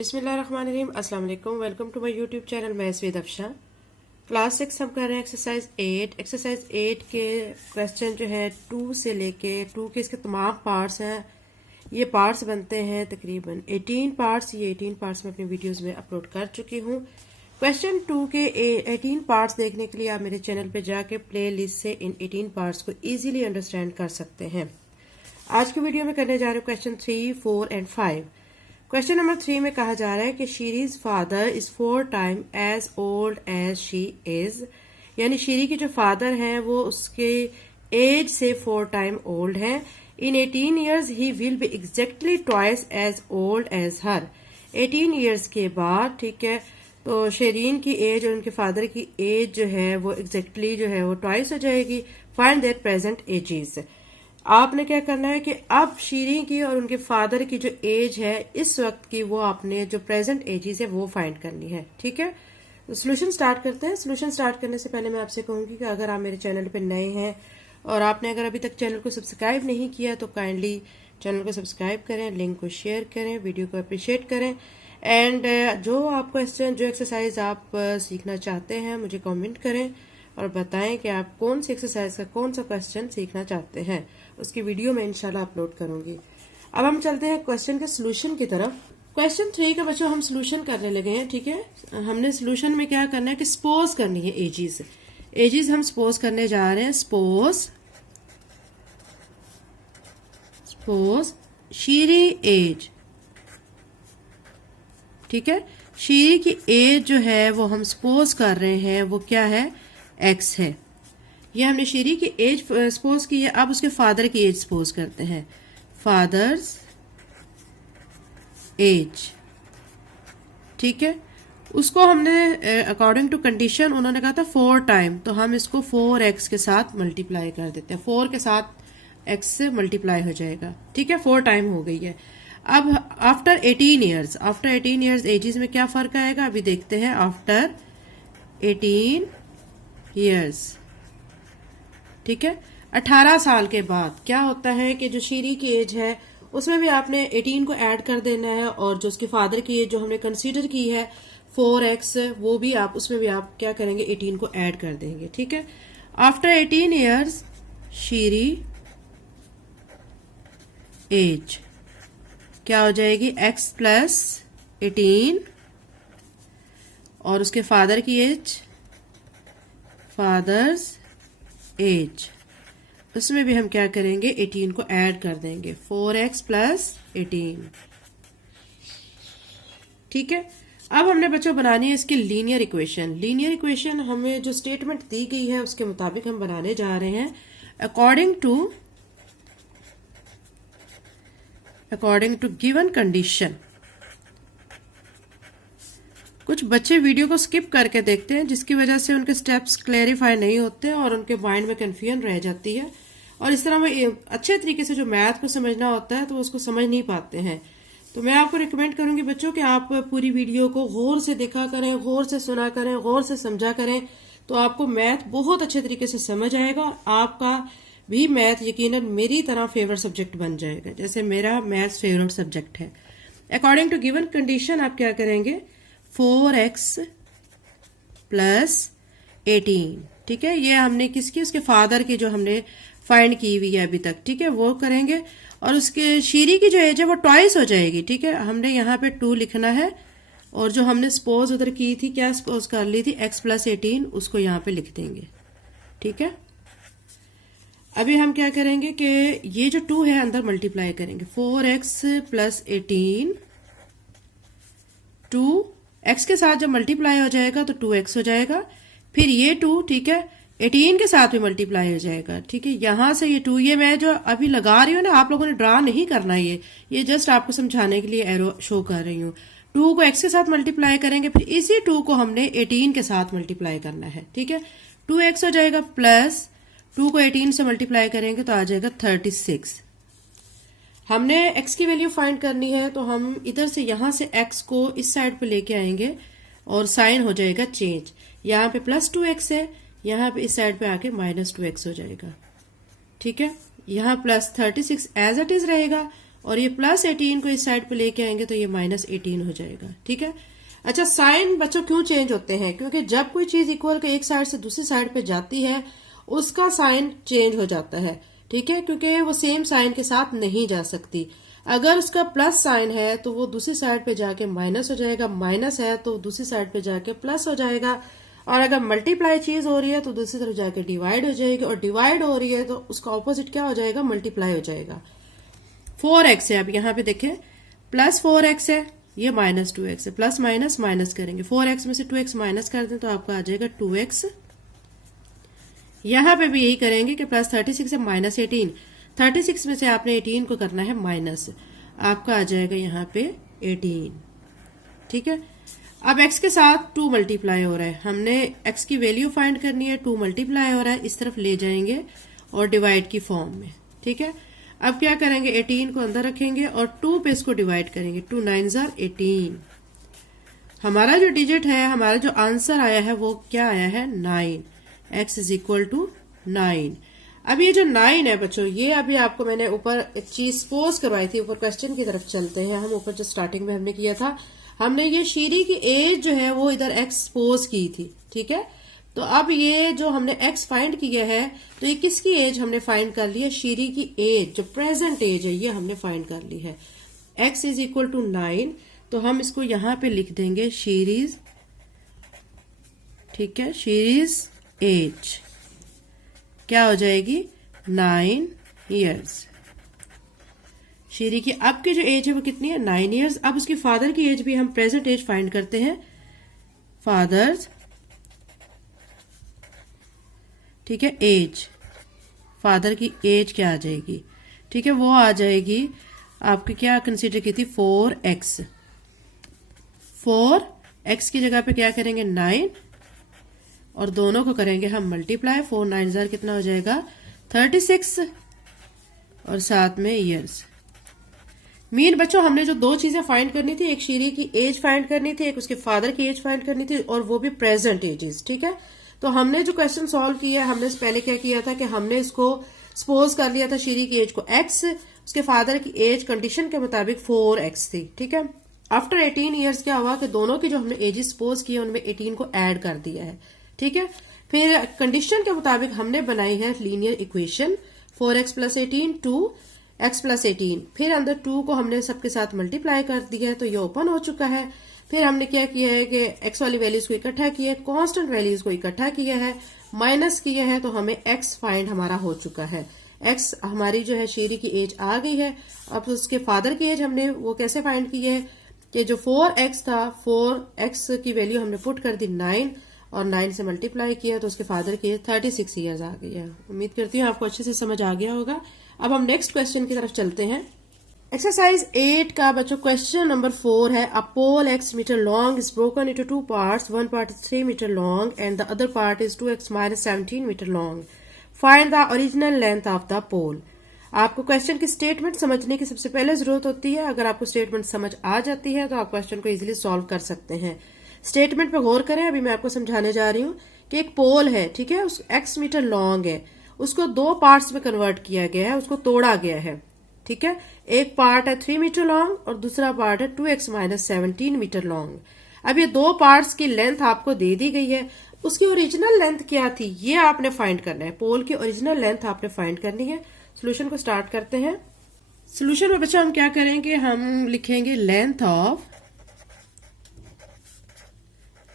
बिस्मिल्लाहिर्रहमानिर्रहीम। अस्सलाम वालेकुम। Welcome to my YouTube channel. मैं स्वेद अफशा। क्लास 6 हम कर रहे हैं एक्सरसाइज 8। एक्सरसाइज 8 के क्वेश्चन जो है 2 से लेके 2 के इसके तमाम पार्ट्स हैं। ये पार्ट्स बनते हैं तकरीबन 18 पार्ट्स। ये 18 पार्ट्स मैं अपनी वीडियोस में अपलोड कर चुकी हूँ। क्वेश्चन 2 के 18 पार्ट्स देखने के लिए आप मेरे चैनल पे जाके प्ले लिस्ट से इन 18 पार्ट्स को इजीली अंडरस्टैंड कर सकते हैं। आज की वीडियो में करने जा रहे हैं क्वेश्चन 3, 4 एंड 5। क्वेश्चन नंबर 3 में कहा जा रहा है कि Shiri's father is 4 time as old as she is, यानी शीरी के जो फादर हैं वो उसके एज से 4 टाइम ओल्ड हैं। In 18 years he will be exactly twice as old as her. 18 years के बाद, ठीक है, तो शेरीन की एज और उनके फादर की एज जो है वो एग्जैक्टली जो है वो ट्वाइस हो जाएगी। Find there present ages. आपने क्या करना है कि अब शीरी की और उनके फादर की जो एज है इस वक्त की, वो आपने जो प्रेजेंट एजेस है वो फाइंड करनी है। ठीक है, तो सोल्यूशन स्टार्ट करते हैं। सोल्यूशन स्टार्ट करने से पहले मैं आपसे कहूंगी कि अगर आप मेरे चैनल पे नए हैं और आपने अगर अभी तक चैनल को सब्सक्राइब नहीं किया तो काइंडली चैनल को सब्सक्राइब करें, लिंक को शेयर करें, वीडियो को अप्रिशिएट करें एंड जो आप क्वेश्चन जो एक्सरसाइज आप सीखना चाहते हैं मुझे कमेंट करें और बताएं कि आप कौन सी एक्सरसाइज का कौन सा क्वेश्चन सीखना चाहते हैं। उसकी वीडियो मैं इंशाल्लाह अपलोड करूंगी। अब हम चलते हैं क्वेश्चन के सोल्यूशन की तरफ। क्वेश्चन 3 का बच्चों हम सोल्यूशन करने लगे हैं। ठीक है, हमने सोल्यूशन में क्या करना है कि सपोज करनी है एजेस। एजेस हम सपोज करने जा रहे हैं। सपोज शीरी एज, ठीक है, शीरी की एज जो है वो हम सपोज कर रहे हैं वो क्या है, एक्स है। ये हमने शीरी की एज सपोज की है। अब उसके फादर की एज सपोज करते हैं। फादर्स एज, ठीक है, उसको हमने अकॉर्डिंग टू कंडीशन उन्होंने कहा था 4 टाइम, तो हम इसको 4x के साथ मल्टीप्लाई कर देते हैं। 4 के साथ x से मल्टीप्लाई हो जाएगा। ठीक है, 4 टाइम हो गई है। अब आफ्टर 18 ईयर्स एजेस में क्या फर्क आएगा अभी देखते हैं। आफ्टर 18 ईयर्स, ठीक है, 18 साल के बाद क्या होता है कि जो शीरी की एज है उसमें भी आपने 18 को ऐड कर देना है और जो उसके फादर की एज जो हमने कंसीडर की है 4x, वो भी आप उसमें भी आप क्या करेंगे 18 को ऐड कर देंगे। ठीक है, आफ्टर 18 ईयर्स शीरी एज क्या हो जाएगी, x प्लस 18 और उसके फादर की एज, फादर्स एज, उसमें भी हम क्या करेंगे 18 को ऐड कर देंगे। 4x plus 18। ठीक है, अब हमने बच्चों बनानी है इसकी लीनियर इक्वेशन। लीनियर इक्वेशन हमें जो स्टेटमेंट दी गई है उसके मुताबिक हम बनाने जा रहे हैं। According to given condition. कुछ बच्चे वीडियो को स्किप करके देखते हैं जिसकी वजह से उनके स्टेप्स क्लैरिफाई नहीं होते और उनके माइंड में कंफ्यूजन रह जाती है और इस तरह में अच्छे तरीके से जो मैथ को समझना होता है तो उसको समझ नहीं पाते हैं। तो मैं आपको रिकमेंड करूंगी बच्चों कि आप पूरी वीडियो को गौर से देखा करें, गौर से सुना करें, गौर से समझा करें, तो आपको मैथ बहुत अच्छे तरीके से समझ आएगा। आपका भी मैथ यकीनन मेरी तरह फेवरेट सब्जेक्ट बन जाएगा जैसे मेरा मैथ फेवरेट सब्जेक्ट है। अकॉर्डिंग टू गिवन कंडीशन आप क्या करेंगे, 4x प्लस 18, ठीक है, ये हमने किसकी, उसके फादर की जो हमने फाइंड की हुई है अभी तक, ठीक है, वो करेंगे और उसके शीरी की जो एज है वो ट्वाइस हो जाएगी। ठीक है, हमने यहाँ पे 2 लिखना है और जो हमने सपोज उधर की थी, क्या सपोज कर ली थी, x प्लस 18, उसको यहाँ पे लिख देंगे। ठीक है, अभी हम क्या करेंगे कि ये जो 2 है अंदर मल्टीप्लाई करेंगे। 4x प्लस 18, 2x के साथ जब मल्टीप्लाई हो जाएगा तो 2x हो जाएगा। फिर ये 2, ठीक है, 18 के साथ भी मल्टीप्लाई हो जाएगा। ठीक है, यहां से ये 2, ये मैं जो अभी लगा रही हूँ ना, आप लोगों ने ड्रा नहीं करना, ये जस्ट आपको समझाने के लिए एरो शो कर रही हूँ। 2 को x के साथ मल्टीप्लाई करेंगे, फिर इसी 2 को हमने 18 के साथ मल्टीप्लाई करना है। ठीक है, 2x हो जाएगा प्लस 2 को 18 से मल्टीप्लाई करेंगे तो आ जाएगा 36। हमने x की वैल्यू फाइंड करनी है तो हम इधर से यहां से x को इस साइड पे लेके आएंगे और साइन हो जाएगा चेंज। यहाँ पे प्लस 2x है, यहाँ पे इस साइड पे आके माइनस 2x हो जाएगा। ठीक है, यहाँ प्लस 36 एज इट इज रहेगा और ये +18 को इस साइड पे लेके आएंगे तो ये -18 हो जाएगा। ठीक है। अच्छा, साइन बच्चों क्यों चेंज होते हैं? क्योंकि जब कोई चीज इक्वल के एक साइड से दूसरी साइड पे जाती है उसका साइन चेंज हो जाता है। ठीक है, क्योंकि वो सेम साइन के साथ नहीं जा सकती। अगर उसका प्लस साइन है तो वो दूसरी साइड पे जाके माइनस हो जाएगा, माइनस है तो दूसरी साइड पे जाके प्लस हो जाएगा, और अगर मल्टीप्लाई चीज हो रही है तो दूसरी तरफ जाके डिवाइड हो जाएगी, और डिवाइड हो रही है तो उसका ऑपोजिट क्या हो जाएगा? मल्टीप्लाई हो जाएगा। 4x है, अब यहाँ पे देखें +4x है, ये -2x है, प्लस माइनस माइनस करेंगे, 4x में से 2x माइनस कर दें तो आपका आ जाएगा 2x। यहाँ पे भी यही करेंगे कि +36 है -18, 36 में से आपने 18 को करना है माइनस, आपका आ जाएगा यहाँ पे 18। ठीक है। अब x के साथ 2 मल्टीप्लाई हो रहा है, हमने x की वैल्यू फाइंड करनी है, 2 मल्टीप्लाई हो रहा है, इस तरफ ले जाएंगे और डिवाइड की फॉर्म में। ठीक है। अब क्या करेंगे? 18 को अंदर रखेंगे और 2 पे इसको डिवाइड करेंगे, 2 9 18। हमारा जो डिजिट है, हमारा जो आंसर आया है वो क्या आया है? 9। x = 9। अब ये जो 9 है बच्चों, ये अभी आपको मैंने ऊपर एक चीज सपोज करवाई थी। ऊपर क्वेश्चन की तरफ चलते हैं हम। ऊपर जो स्टार्टिंग में हमने किया था, हमने ये शीरी की एज जो है वो इधर x सपोज की थी। ठीक है। तो अब ये जो हमने x फाइंड किया है, तो ये किसकी एज हमने फाइंड कर ली है? शीरी की एज, जो प्रेजेंट एज है, ये हमने फाइंड कर ली है। x = 9, तो हम इसको यहां पे लिख देंगे शीरीज। ठीक है, शीरीज एज क्या हो जाएगी? 9 इयर्स। शीरी की अब की जो एज है वो कितनी है? 9 इयर्स। अब उसकी फादर की एज भी हम प्रेजेंट एज फाइंड करते हैं, फादर्स। ठीक है, एज, फादर की एज क्या आ जाएगी? ठीक है, वो आ जाएगी आपकी, क्या कंसीडर की थी? 4x। 4x की जगह पे क्या करेंगे? 9, और दोनों को करेंगे हम मल्टीप्लाई। 4 9 कितना हो जाएगा? 36, और साथ में ईयर्स। मीन बच्चों, हमने जो दो चीजें फाइंड करनी थी, एक शीरी की एज फाइंड करनी थी, एक उसके फादर की एज फाइंड करनी थी, और वो भी प्रेजेंट एजेस। ठीक है। तो हमने जो क्वेश्चन सॉल्व किया, हमने पहले क्या किया था कि हमने इसको सपोज कर लिया था शीरी की एज को x, उसके फादर की एज कंडीशन के मुताबिक 4x थी। ठीक है। आफ्टर 18 इयर्स क्या हुआ कि दोनों की जो हमने एजेस सपोज किए उनमें 18 को ऐड कर दिया है। ठीक है। फिर कंडीशन के मुताबिक हमने बनाई है लीनियर इक्वेशन, 4x + 18 2x + 18। फिर अंदर 2 को हमने सबके साथ मल्टीप्लाई कर दिया है, तो ये ओपन हो चुका है। फिर हमने क्या किया है कि x वाली वैल्यूज को इकट्ठा किया है, कांस्टेंट वैल्यूज को इकट्ठा किया है, माइनस किया है, तो हमें x फाइंड हमारा हो चुका है। x हमारी जो है शीरी की एज आ गई है। अब उसके फादर की एज हमने वो कैसे फाइंड की है कि जो 4x था, 4x की वैल्यू हमने पुट कर दी 9, और 9 से मल्टीप्लाई किया तो उसके फादर की एज 36 ईयर्स आ गई है। उम्मीद करती हूँ आपको अच्छे से समझ आ गया होगा। अब हम नेक्स्ट क्वेश्चन की तरफ चलते हैं। एक्सरसाइज 8 का बच्चों क्वेश्चन नंबर 4 है। A pole x metre long is broken into 2 parts, one part is 3 metre long and the other part is 2x - 17 metre long. Find the original length of the pole. आपको question की statement समझने की सबसे पहले जरूरत होती है। अगर आपको स्टेटमेंट समझ आ जाती है तो आप क्वेश्चन को इजीली सॉल्व कर सकते हैं। स्टेटमेंट पे गौर करें। अभी मैं आपको समझाने जा रही हूँ कि एक पोल है, ठीक है, उस x मीटर लॉन्ग है, उसको 2 पार्ट्स में कन्वर्ट किया गया है, उसको तोड़ा गया है। ठीक है, एक पार्ट है 3 मीटर लॉन्ग और दूसरा पार्ट है 2x - 17 मीटर लॉन्ग। अब ये 2 पार्ट्स की लेंथ आपको दे दी गई है। उसकी ओरिजिनल लेंथ क्या थी ये आपने फाइंड करना है। पोल की ओरिजिनल लेंथ आपने फाइंड करनी है। सोल्यूशन को स्टार्ट करते हैं। सोल्यूशन में बच्चा हम क्या करेंगे, हम लिखेंगे लेंथ ऑफ,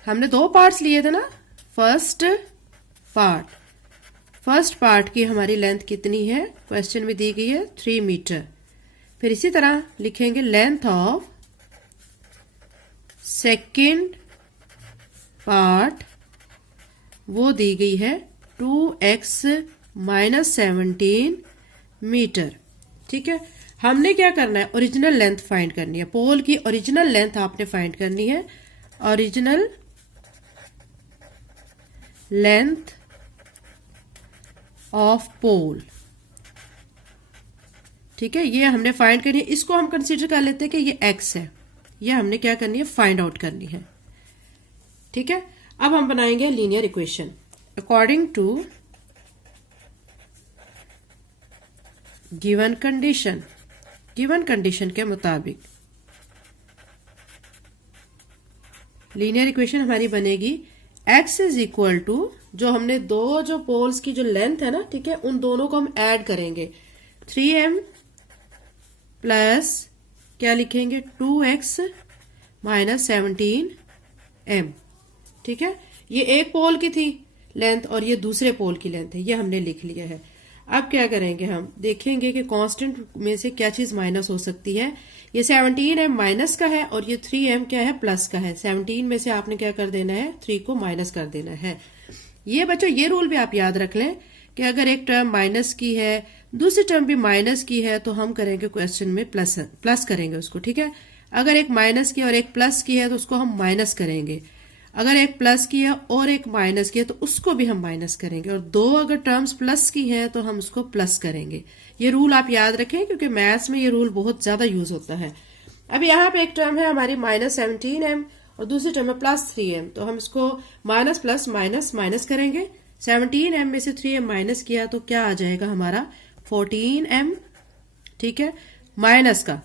हमने 2 पार्ट्स लिए थे ना, फर्स्ट पार्ट की हमारी लेंथ कितनी है, क्वेश्चन में दी गई है 3 मीटर। फिर इसी तरह लिखेंगे लेंथ ऑफ सेकेंड पार्ट, वो दी गई है 2x - 17 मीटर। ठीक है, हमने क्या करना है, ओरिजिनल लेंथ फाइंड करनी है। पोल की ओरिजिनल लेंथ आपने फाइंड करनी है। ओरिजिनल लेंथ ऑफ पोल, ठीक है, ये हमने फाइंड करनी है। इसको हम कंसीडर कर लेते हैं कि ये x है, ये हमने क्या करनी है, फाइंड आउट करनी है। ठीक है, अब हम बनाएंगे linear equation according to given condition. Given condition के मुताबिक लीनियर इक्वेशन हमारी बनेगी x इज इक्वल टू, जो हमने दो जो पोल्स की जो लेंथ है ना, ठीक है, उन दोनों को हम ऐड करेंगे 3m प्लस क्या लिखेंगे 2x माइनस 17m। ठीक है, ये एक पोल की थी लेंथ और ये दूसरे पोल की लेंथ है, ये हमने लिख लिया है। अब क्या करेंगे, हम देखेंगे कि कांस्टेंट में से क्या चीज माइनस हो सकती है। ये 17m माइनस का है और ये 3m क्या है, प्लस का है। 17 में से आपने क्या कर देना है, 3 को माइनस कर देना है। ये बच्चों ये रूल भी आप याद रख लें कि अगर एक टर्म माइनस की है, दूसरी टर्म भी माइनस की है, तो हम करेंगे क्वेश्चन में प्लस करेंगे उसको। ठीक है, अगर एक माइनस की और एक प्लस की है तो उसको हम माइनस करेंगे। अगर एक प्लस की है और एक माइनस की है तो उसको भी हम माइनस करेंगे, और दो अगर टर्म्स प्लस की हैं तो हम उसको प्लस करेंगे। ये रूल आप याद रखें क्योंकि मैथ्स में ये रूल बहुत ज्यादा यूज होता है। अब यहाँ पे एक टर्म है हमारी माइनस 17m और दूसरी टर्म है प्लस 3m, तो हम इसको माइनस प्लस माइनस माइनस करेंगे। 17m में से 3m माइनस किया तो क्या आ जाएगा हमारा 14m। ठीक है, माइनस का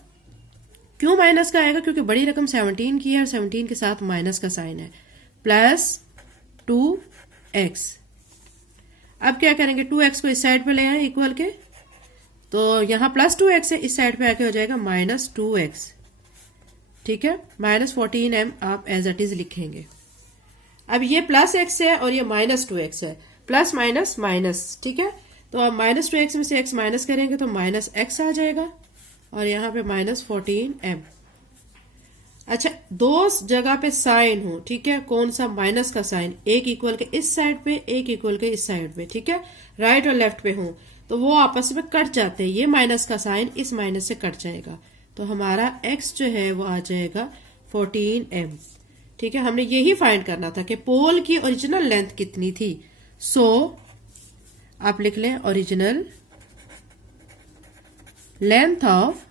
क्यों माइनस का आएगा, क्योंकि बड़ी रकम 17 की है और 17 के साथ माइनस का साइन है, प्लस 2x। अब क्या करेंगे, 2x को इस साइड पे ले आए इक्वल के, तो यहां प्लस 2x है, इस साइड पे आके हो जाएगा माइनस 2x। ठीक है, माइनस 14m आप एज इट इज लिखेंगे। अब ये प्लस x है और ये माइनस 2x है, प्लस माइनस माइनस। ठीक है, तो अब माइनस 2x में से x माइनस करेंगे तो माइनस x आ जाएगा और यहाँ पे माइनस 14m। अच्छा, दो जगह पे साइन हो, ठीक है, कौन सा माइनस का साइन, एक इक्वल के इस साइड पे, एक इक्वल के इस साइड पे, ठीक है, राइट और लेफ्ट पे हो, तो वो आपस में कट जाते हैं। ये माइनस का साइन इस माइनस से कट जाएगा, तो हमारा x जो है वो आ जाएगा 14m। ठीक है, हमने यही फाइंड करना था कि पोल की ओरिजिनल लेंथ कितनी थी। सो आप लिख लें ओरिजिनल लेंथ ऑफ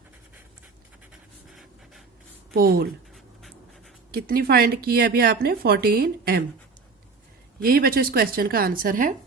पोल कितनी फाइंड की है अभी आपने, 14m। यही बच्चों इस क्वेश्चन का आंसर है।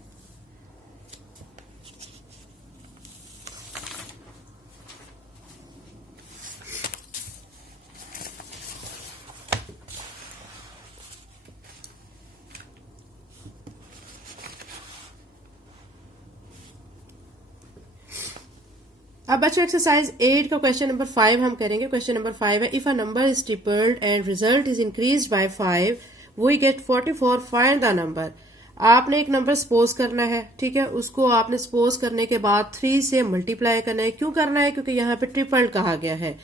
अब बच्चों एक्सरसाइज 8 का क्वेश्चन नंबर 5 हम करेंगे। क्वेश्चन नंबर 5 है, if a number is tripled and result is increased by 5 we get 44, find the number. आपने एक नंबर सपोज करना है, ठीक है, उसको आपने सपोज करने के बाद 3 से मल्टीप्लाई करना है। क्यों करना है, क्योंकि यहाँ पे ट्रिपल्ड कहा गया है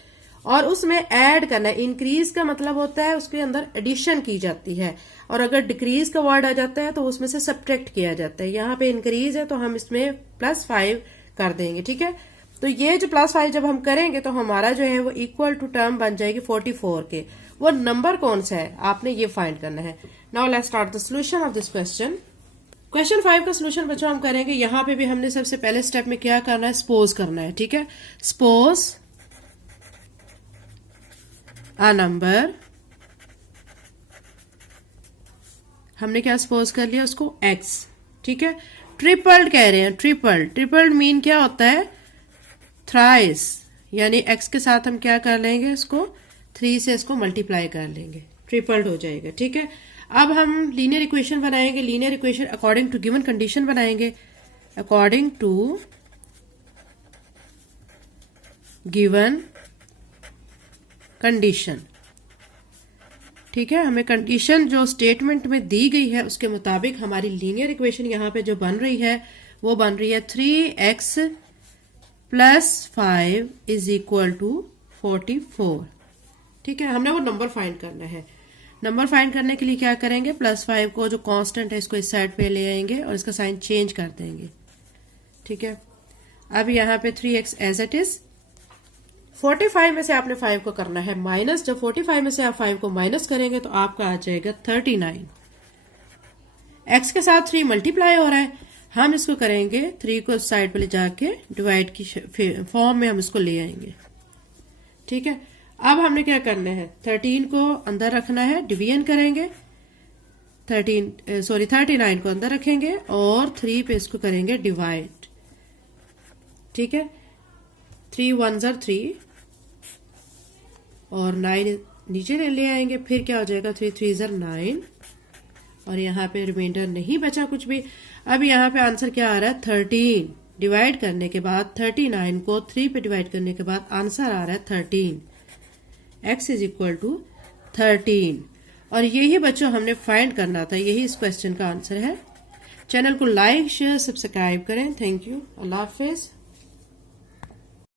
और उसमें ऐड करना है। इंक्रीज का मतलब होता है उसके अंदर एडिशन की जाती है, और अगर डिक्रीज का वर्ड आ जाता है तो उसमें से सब्ट्रैक्ट किया जाता है। यहाँ पे इंक्रीज है तो हम इसमें +5 कर देंगे। ठीक है, तो ये जो +5 जब हम करेंगे तो हमारा जो है वो इक्वल टू टर्म बन जाएगी 44 के। वो नंबर कौन सा है आपने ये फाइंड करना है। Now let's start the solution of this question. Question 5 का सॉल्यूशन बच्चों हम करेंगे। यहाँ पे भी हमने सबसे पहले स्टेप में क्या करना है, सपोज करना है। ठीक है, सपोज अ नंबर, हमने क्या सपोज कर लिया उसको x। ठीक है, ट्रिपल्ड कह रहे हैं, ट्रिपल्ड मीन क्या होता है, थ्राइस, यानी x के साथ हम क्या कर लेंगे, इसको 3 से इसको मल्टीप्लाई कर लेंगे, ट्रिपल्ड हो जाएगा। ठीक है, अब हम लीनियर इक्वेशन बनाएंगे। Linear equation according to given condition बनाएंगे, अकॉर्डिंग टू गिवन कंडीशन। ठीक है, हमें कंडीशन जो स्टेटमेंट में दी गई है उसके मुताबिक हमारी लीनियर इक्वेशन यहाँ पे जो बन रही है वो बन रही है 3x + 5 इज इक्वल टू 44। ठीक है, हमने वो नंबर फाइंड करना है। नंबर फाइंड करने के लिए क्या करेंगे, +5 को जो कांस्टेंट है इसको इस साइड पे ले आएंगे और इसका साइन चेंज कर देंगे। ठीक है, अब यहाँ पे 3x एज इट इज। 45 में से आपने 5 को करना है माइनस। जब 45 में से आप 5 को माइनस करेंगे तो आपका आ जाएगा 39। x के साथ 3 मल्टीप्लाई हो रहा है, हम इसको करेंगे 3 को साइड पे ले जाके डिवाइड की फॉर्म में हम इसको ले आएंगे। ठीक है, अब हमने क्या करना है, 13 को अंदर रखना है, डिवीजन करेंगे। 39 को अंदर रखेंगे और 3 पे इसको करेंगे डिवाइड। ठीक है, 3 1 3 और 9 नीचे ले आएंगे, फिर क्या हो जाएगा 3 3 ज़र 9 और यहाँ पे रिमाइंडर नहीं बचा कुछ भी। अब यहाँ पे आंसर क्या आ रहा है 13 डिवाइड करने के बाद 39 को 3 पे डिवाइड करने के बाद आंसर आ रहा है 13। x इज इक्वल टू 13 और यही बच्चों हमने फाइंड करना था, यही इस क्वेश्चन का आंसर है। चैनल को लाइक शेयर सब्सक्राइब करें। Thank you. Allah Hafiz.